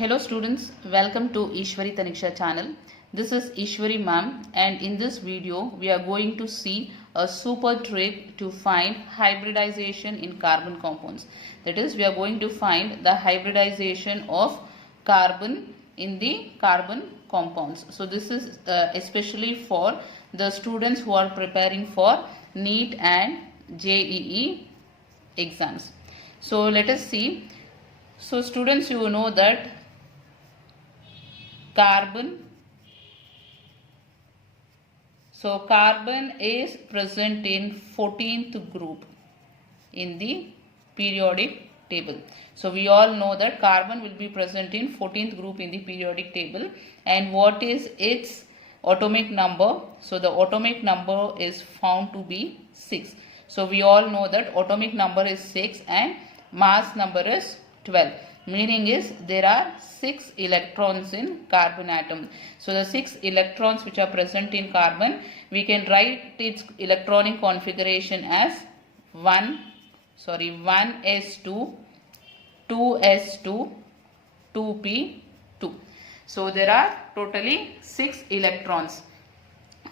Hello students, welcome to Ishwari Taniksha channel. This is Ishwari ma'am, and in this video we are going to see a super trick to find hybridization in carbon compounds. That is, we are going to find the hybridization of carbon in the carbon compounds. So this is especially for the students who are preparing for NEET and JEE exams. So let us see. So students, you know that carbon is present in 14th group in the periodic table. So we all know that carbon will be present in 14th group in the periodic table. And what is its atomic number? So the atomic number is found to be 6. So we all know that atomic number is 6 and mass number is 12. Meaning is there are 6 electrons in carbon atom. So the 6 electrons which are present in carbon, we can write its electronic configuration as 1s2, 2s2, 2p2. So there are totally 6 electrons.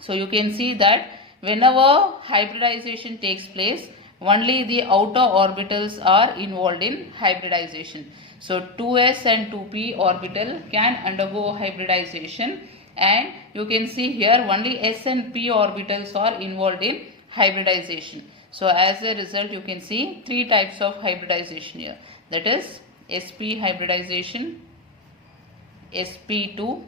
So you can see that whenever hybridization takes place, only the outer orbitals are involved in hybridization. So 2s and 2p orbital can undergo hybridization, and you can see here only s and p orbitals are involved in hybridization. So as a result, you can see 3 types of hybridization here. That is sp hybridization, sp2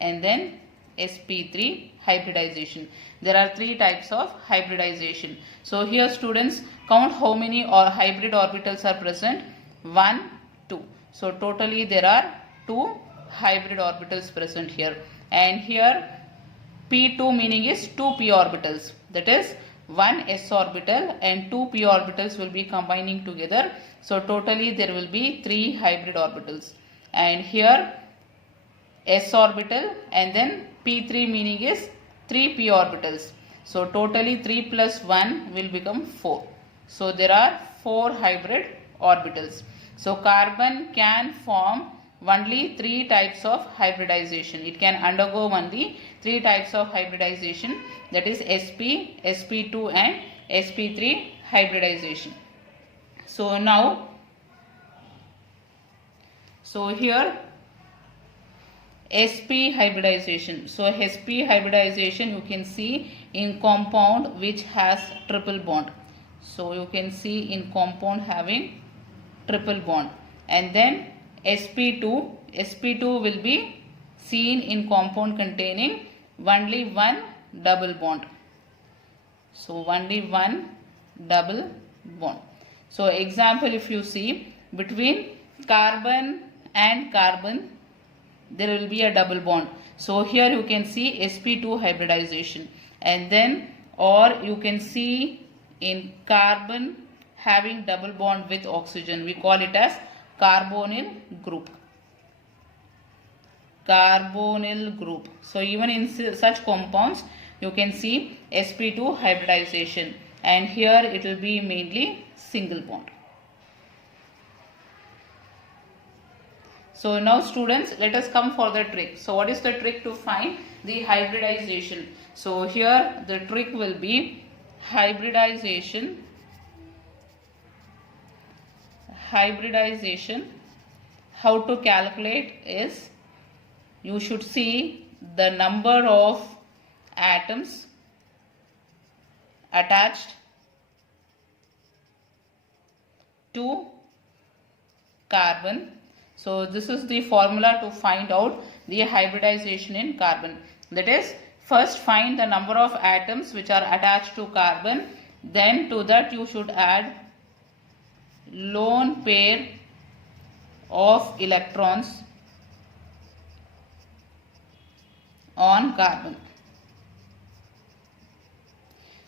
and then sp3 hybridization. There are 3 types of hybridization. So here students, count how many hybrid orbitals are present. 1, 2. So totally there are 2 hybrid orbitals present here. And here p2 meaning is 2 p orbitals. That is 1 s orbital and 2 p orbitals will be combining together. So totally there will be 3 hybrid orbitals. And here s orbital and then p3 meaning is 3 p orbitals. So totally 3 plus 1 will become 4. So there are 4 hybrid orbitals. So carbon can form only 3 types of hybridization. It can undergo only 3 types of hybridization, that is sp, sp2 and sp3 hybridization. So now, here sp hybridization. So sp hybridization you can see in compound which has triple bond. So you can see in compound having triple bond, and then sp2 will be seen in compound containing only one double bond. So only one double bond. So example, if you see between carbon and carbon there will be a double bond. So here you can see sp2 hybridization, and then or you can see in carbon having double bond with oxygen. We call it as carbonyl group. Carbonyl group. So even in such compounds you can see sp2 hybridization, and here it will be mainly single bond. So now students, let us come for the trick. So what is the trick to find the hybridization? So here the trick will be hybridization. How to calculate is, you should see the number of atoms attached to carbon. So this is the formula to find out the hybridization in carbon. That is, first find the number of atoms which are attached to carbon. Then to that you should add lone pair of electrons on carbon.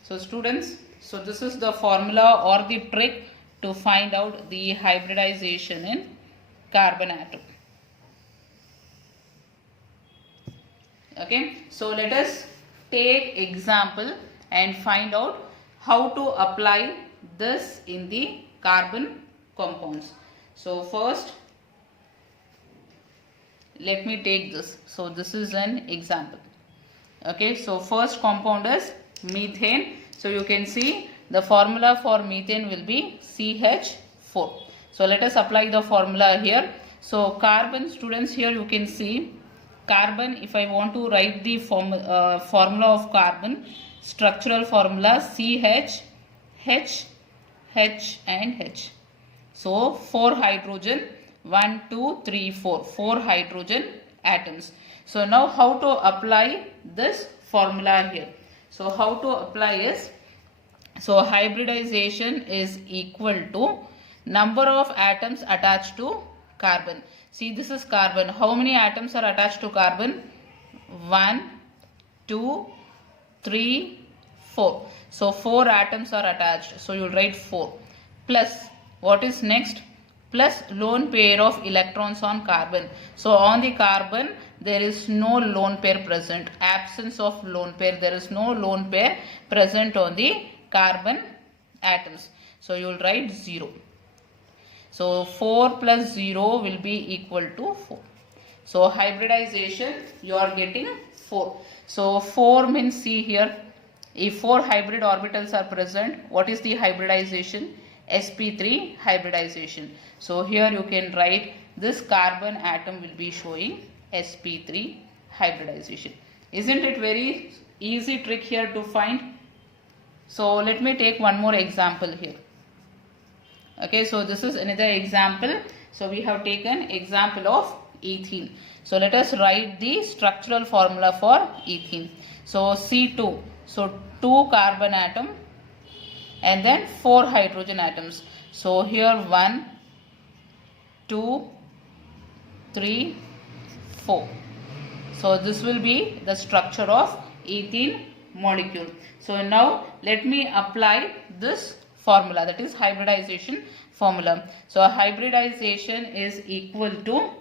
So students, so this is the formula or the trick to find out the hybridization in carbon atom. Okay, so let us take example and find out how to apply this in the carbon compounds. So first let me take this. So this is an example. Okay, so first compound is methane. So you can see the formula for methane will be CH4. So let us apply the formula here. So carbon, students, here you can see carbon. If I want to write the formula of carbon, structural formula CH, H, H and H. So 4 hydrogen, 1, 2, 3, 4, 4 hydrogen atoms. So now how to apply this formula here? So how to apply is, so hybridization is equal to number of atoms attached to carbon. See, this is carbon. How many atoms are attached to carbon? 1, 2, 3, 4. So 4 atoms are attached. So you will write 4. Plus, what is next? Plus lone pair of electrons on carbon. So on the carbon there is no lone pair present. Absence of lone pair. There is no lone pair present on the carbon atoms. So you will write 0. So 4 plus 0 will be equal to 4. So hybridization you are getting 4. So 4 means, see here, if 4 hybrid orbitals are present, what is the hybridization? sp3 hybridization. So here you can write this carbon atom will be showing sp3 hybridization. Isn't it very easy trick here to find? So let me take one more example here. Okay, so this is another example. So we have taken example of ethene. So let us write the structural formula for ethene. So C2, so 2 carbon atom and then 4 hydrogen atoms. So here 1, 2, 3, 4. So this will be the structure of ethene molecule. So now let me apply this formula, that is hybridization formula. So hybridization is equal to,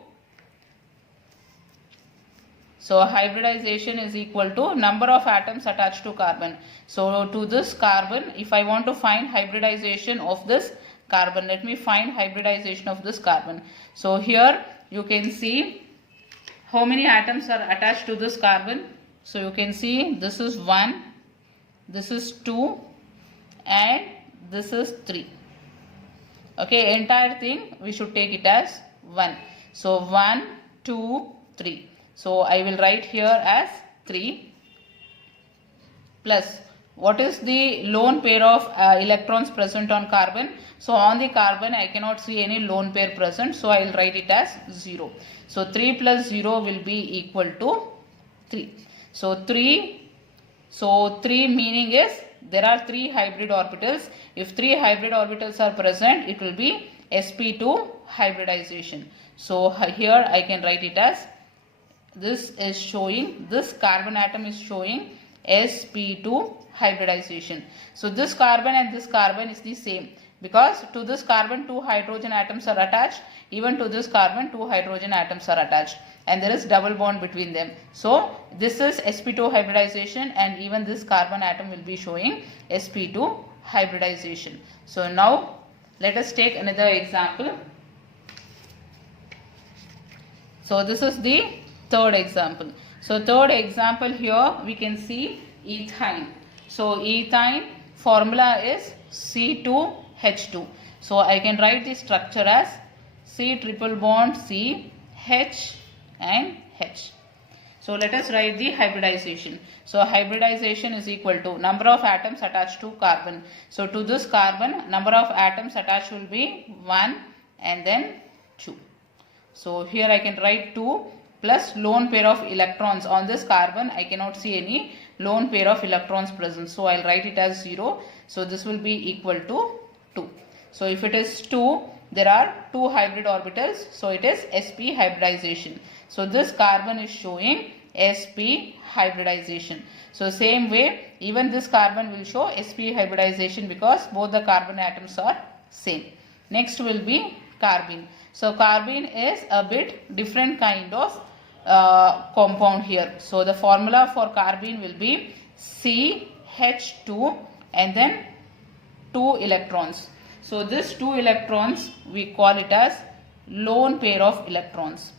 number of atoms attached to carbon. So to this carbon, if I want to find hybridization of this carbon, let me find hybridization of this carbon. So here you can see how many atoms are attached to this carbon. So you can see this is 1, this is 2 and this is 3. Okay, entire thing we should take it as 1. So 1, 2, 3. So I will write here as 3 plus, what is the lone pair of electrons present on carbon? So on the carbon I cannot see any lone pair present, so I will write it as 0. So 3 plus 0 will be equal to 3. So 3 meaning is there are 3 hybrid orbitals. If 3 hybrid orbitals are present, it will be sp2 hybridization. So here I can write it as, this is showing, this carbon atom is showing sp2 hybridization. So this carbon and this carbon is the same, because to this carbon 2 hydrogen atoms are attached, even to this carbon 2 hydrogen atoms are attached, and there is double bond between them. So this is sp2 hybridization, and even this carbon atom will be showing sp2 hybridization. So now let us take another example. So this is the third example. So third example, here we can see ethine. So ethine formula is C2H2. So I can write the structure as C triple bond C, H and H. So let us write the hybridization. So hybridization is equal to number of atoms attached to carbon. So to this carbon, number of atoms attached will be 1 and then 2. So here I can write 2 plus lone pair of electrons. On this carbon I cannot see any lone pair of electrons present, so I'll write it as 0. So this will be equal to 2. So if it is 2, there are 2 hybrid orbitals, so it is sp hybridization. So this carbon is showing sp hybridization. So same way, even this carbon will show sp hybridization, because both the carbon atoms are same. Next will be carbene. So carbene is a bit different kind of compound here. So the formula for carbene will be CH2 and then 2 electrons. So this 2 electrons we call it as lone pair of electrons.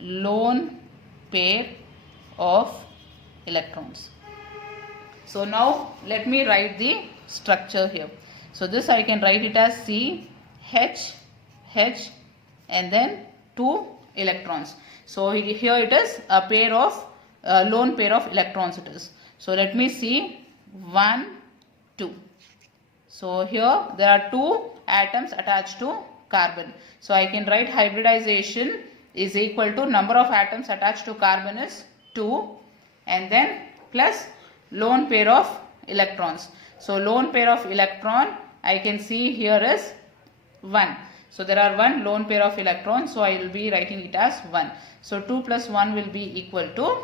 lone pair of electrons. So now let me write the structure here. So this I can write it as C, H, H, and then 2 electrons. So here it is a pair of lone pair of electrons it is. So let me see 1, 2. So here there are 2 atoms attached to carbon. So I can write hybridization is equal to number of atoms attached to carbon is 2 and then plus lone pair of electrons. So lone pair of electron I can see here is 1. So there are 1 lone pair of electrons. So I will be writing it as 1. So 2 plus 1 will be equal to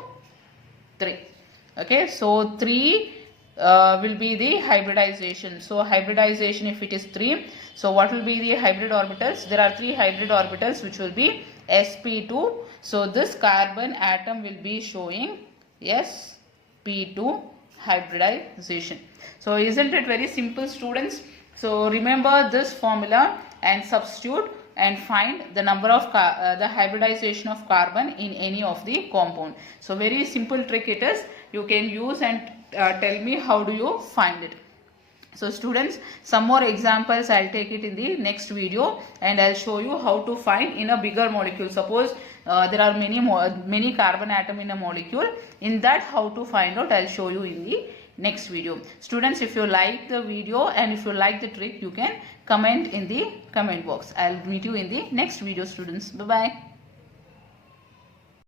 3. Okay. So 3 will be the hybridization. So hybridization if it is 3. So what will be the hybrid orbitals? There are 3 hybrid orbitals which will be sp2. So this carbon atom will be showing sp2 hybridization. So isn't it very simple, students? So remember this formula and substitute and find the number of the hybridization of carbon in any of the compound. So very simple trick it is. You can use and tell me how do you find it. So students, some more examples I'll take it in the next video and I'll show you how to find in a bigger molecule. Suppose there are many carbon atom in a molecule. In that how to find out I'll show you in the next video. Students, if you like the video and if you like the trick, you can comment in the comment box. I'll meet you in the next video, students. Bye bye.